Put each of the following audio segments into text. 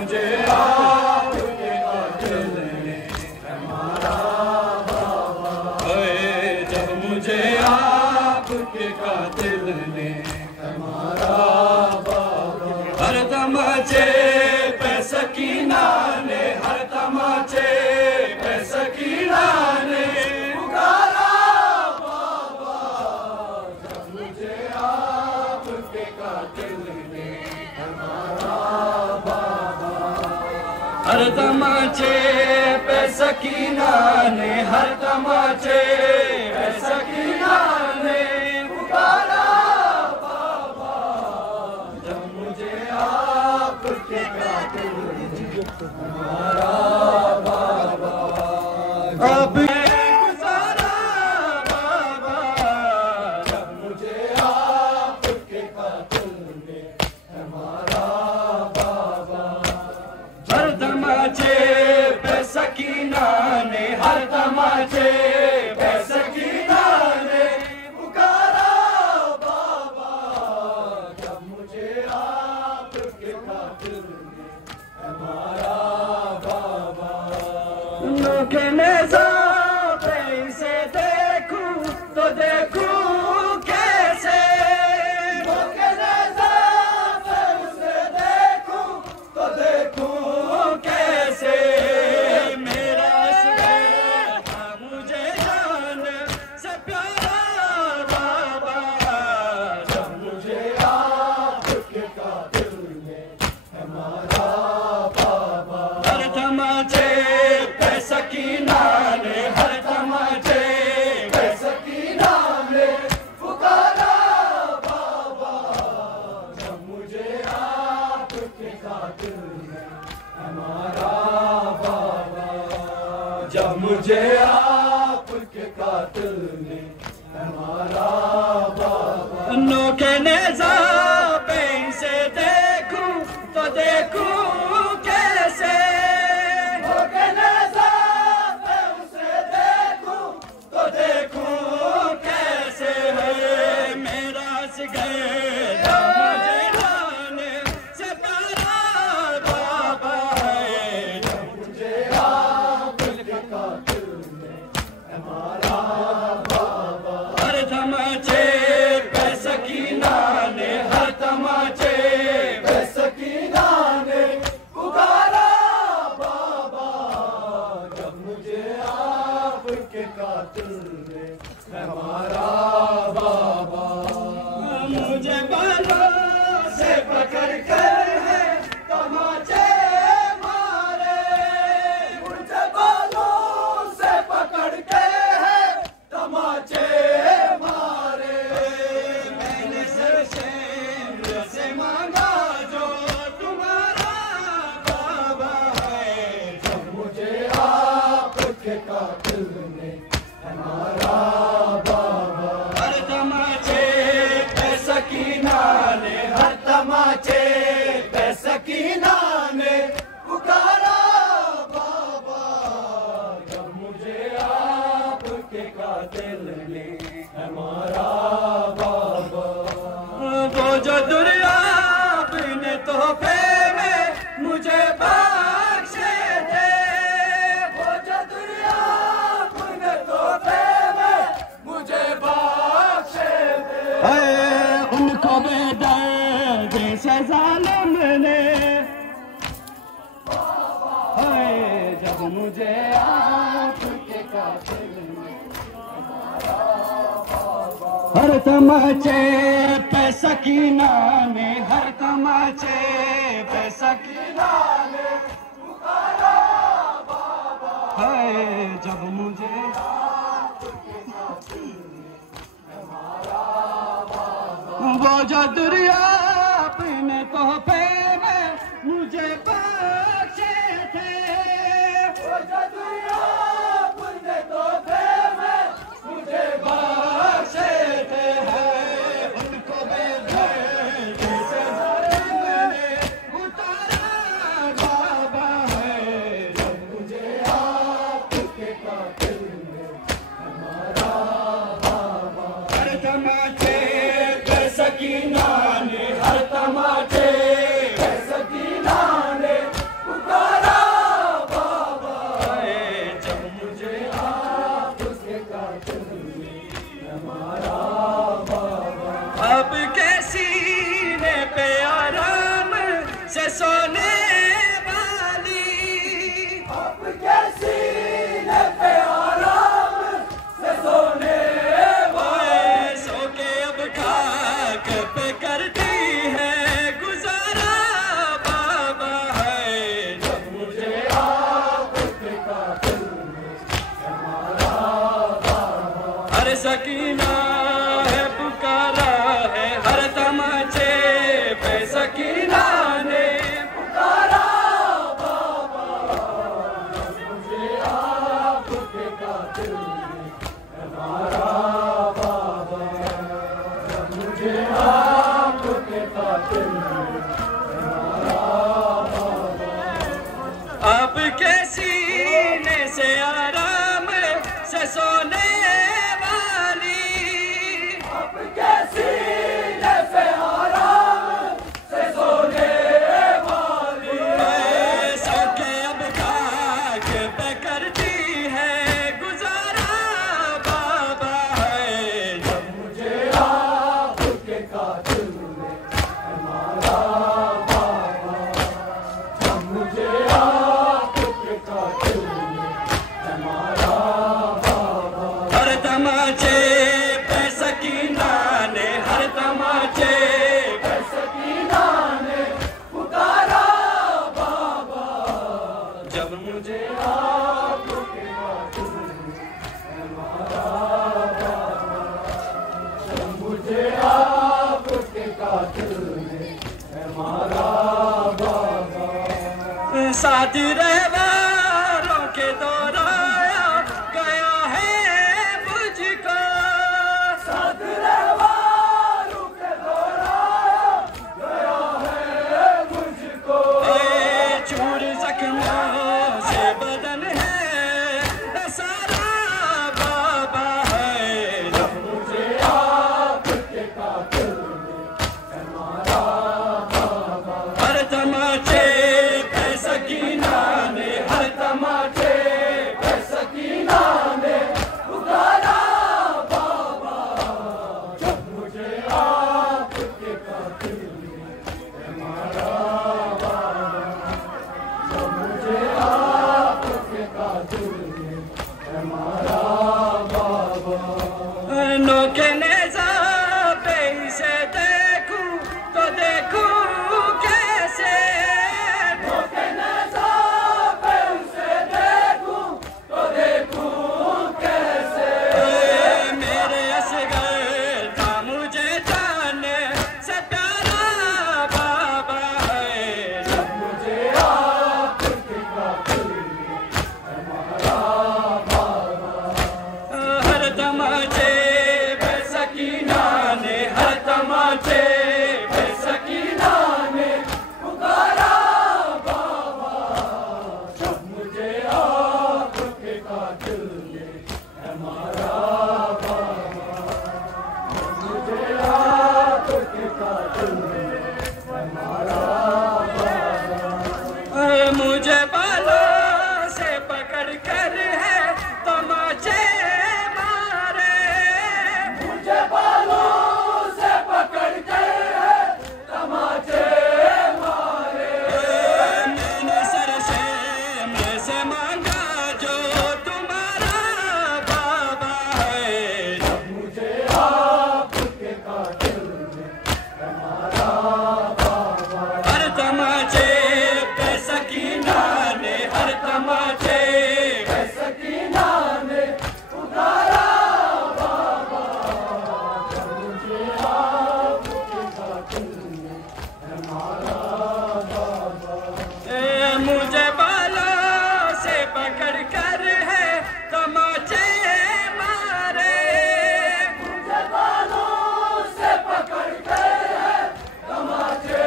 मुझे आपके कातिल ने हमारा बाबा, जब मुझे आपके कातिल ने हमारा बाबा, हर तमाचे पे सकीना ने, हर तमाचे पे सकीना ने पुकारा बाबा, जब मुझे आपके कातिल ने हमारा बाबा, हर तमाचे पे सकीना ने, हर तमाचे पे सकीना ने पुकारा बाबा, जब मुझे आपके कातिल ने हमारा बाबा, अब गुजारा बाबा, जब मुझे आपके कातिल ने हमारा बाबा, हर तमाचे पे सकीना ने, हर तमाचे पे सकीना ने पुकारा बाबा, जब मुझे आपके कातिल ने हमारा बाबा, नोके नेज़ां पे इसे देखूं तो देखूं कैसे, नोके नेज़ां पे उसे देखूं तो देखूं कैसे, मेरा असग़र था मुझे जान से प्यारा बाबा, जब मुझे आपके कातिल ने हमारा बाबा, हर तमाचे पे सकीना ने, हर तमाचे पे सकीना ने पुकारा बाबा, जब मुझे आपके कातिल ने हमारा बाबा, जब मुझे आपके कातिल ने हमारा बाबा, नोके नेज़ां पे इसे देखूं तो देखूं कैसे, नोके नेज़ां पे उसे देखूं तो देखूं कैसे, मेरा असग़र था मुझे जाने से प्यारा बाबा, जब मुझे आपके कातिल ने हमारा बाबा, हर तमाचे पे सकीना ने, हर तमाचे पे सकीना ने पुकारा बाबा, जब मुझे आपके कातिल ने हमारा बाबा, मुझे बालों से पकड़ कर है तमाचे मारे, मुझे बालों से पकड़ के है तमाचे मारे, मैंने सरशेर से मांगा जो तुम्हारा बाबा है, जब मुझे आपके कातिल ने हमारा बाबा, हर तमाचे पे सकीना ने, हर तमाचे पे सकीना ने पुकारा बाबा, जब मुझे आपके कातिल ने हमारा बाबा, वो जो दुनिया अपने तोहफे में मुझे बख्शे थे, वो जो दुनिया अपने तोहफे में मुझे बख्शे थे, उनको बेदर्द से ज़ालिम ने, जब मुझे आपके कातिल ने हर तमाचे पे सकीना ने, हर तमाचे पे सकीना ने पुकारा बाबा, जब मुझे आपके कातिल ने हमारा बाबा, वो जो दुनिया अपने तोहफे में मुझे बख्शे थे, वो जो दुनिया अपने तोहफे में मुझे बख्शे थे, उनको बेदर्द से ज़ालिम ने उतारा बाबा, जब मुझे आपके कातिल ने हमारा बाबा, हर तमाचे पे सकीना सकीना है पुकारा है, हर तमाचे पे सकीना ने पुकारा बाबा। मुझे आपके कातिल ने मारा बाबा, मुझे आपके कातिल ने मारा बाबा। आपके सीने से आराम से सोने वाली, आपके सीने से आराम से सोने वाली, सौखे अब खाक पे करती है गुजारा बाबा है। जब मुझे आपके कातिल ने मारा बाबा, जब मुझे आपके कातिल ने मारा बाबा। हर तमाचे पे सकीना ने, हर तमाचे पे सकीना ने पुकारा बाबा। जब मुझे आपके कातिल ने मारा बाबा, जब मुझे आपके कातिल ने मारा बाबा। साथी रहवारों के दोहराया गया है मुझको, साथ रहवारों के दोहराया गया है मुझको। चूर जख्मों से बदन है सारा बाबा है। जब मुझे आपके कातिल ने मारा बाबा, हर तमाचे पे सकीना ने, हर तमाचे पे सकीना ने पुकारा बाबा। जब मुझे आपके कातिल ने मारा बाबा, जब मुझे आपके कातिल ने मारा बाबा। नोके नेज़ा पे इसे देखूं तो देखूं कैसे, नोके नेज़ा पे उसे देखूं तो देखूं कैसे। मेरे असगर था मुझे जाने से प्यारा बाबा है। जब मुझे आपके कातिल ने मारा बाबा, हर तमाचे पे सकीना ने, हर तमाचे पे सकीना ने पुकारा बाबा। जब मुझे आपके कातिल ने मारा बाबा, जब मुझे आपके कातिल ने मारा बाबा। मुझे बालों से पकड़ कर है तमाचे मारे, मुझे बालों से पकड़ कर है तमाचे मारे। मैंने सर से मांगा जो तुम्हारा बाबा है। जब मुझे आपके कातिल ने मारा बाबा, हर तमाचे पे सकीना ने, हर तमाचे पे सकीना ने पुकारा बाबा। जब मुझे आपके कातिल ने मारा बाबा। मुझे बालों से पकड़ कर है तमाचे मारे, मुझे बालों से पकड़ कर है तमाचे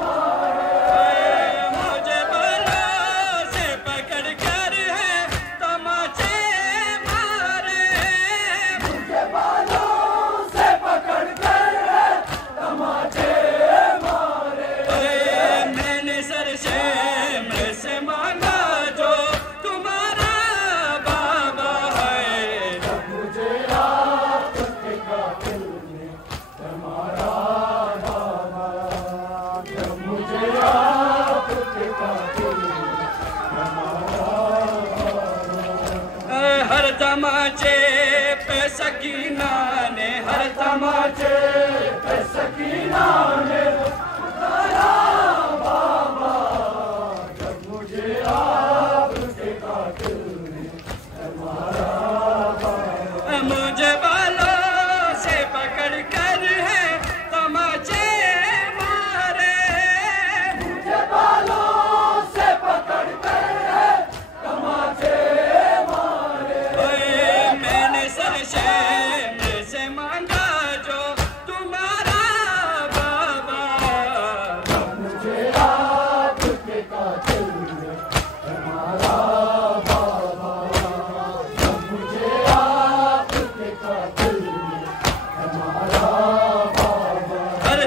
मारे। मुझे बालों से पकड़ कर है तमाचे मारे, मुझे बालों से पकड़ कर है तमाचे मारे। मैंने सर से मांगा जो तुम्हारा बाबा है। जब मुझे आपके कातिल ने मारा बाबा, जब मुझे आपके कातिल ने मारा बाबा। हर तमाचे पे सकीना ने, हर तमाचे पे सकीना ने पुकारा बाबा। जब मुझे आपके कातिल ने मारा बाबा, मुझे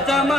चमाचे